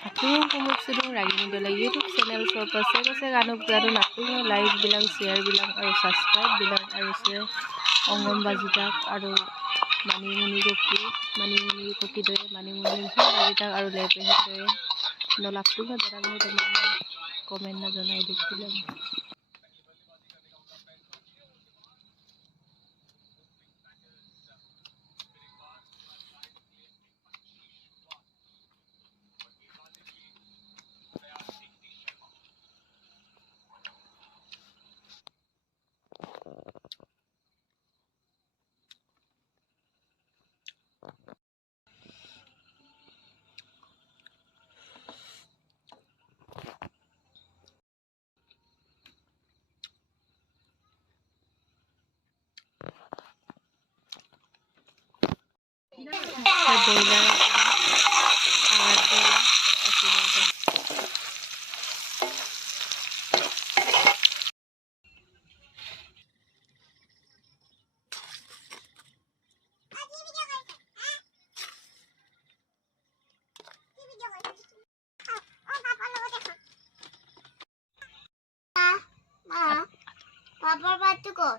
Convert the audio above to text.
Aku komukse dong ragini dola YouTube channel so kose ganuk garu aku like bilang share bilang aru subscribe bilang aru share ongom bajijak aru mani muni koki doye mani muni bajijak aru lepe doye nolak tuh darangnya teman komen na janai dikilang. Papa batu kok.